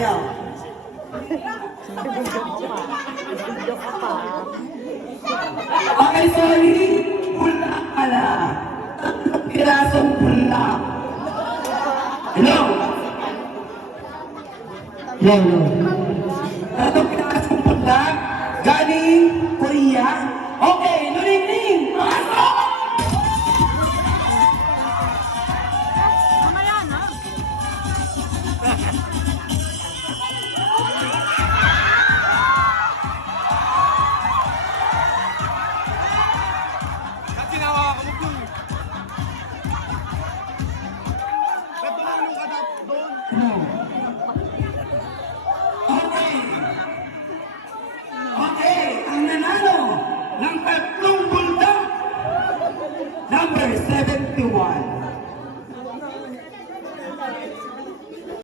Brazil. Okay, sorry. Pula pala. Tatlong pirasong pula. Hello? Hello? Tatlong pirasong pula. Galing Korea. Okay, Nuning-ning. Pasok! Okay. Okay, ang nanalo ng tatlong bulldog, number 71.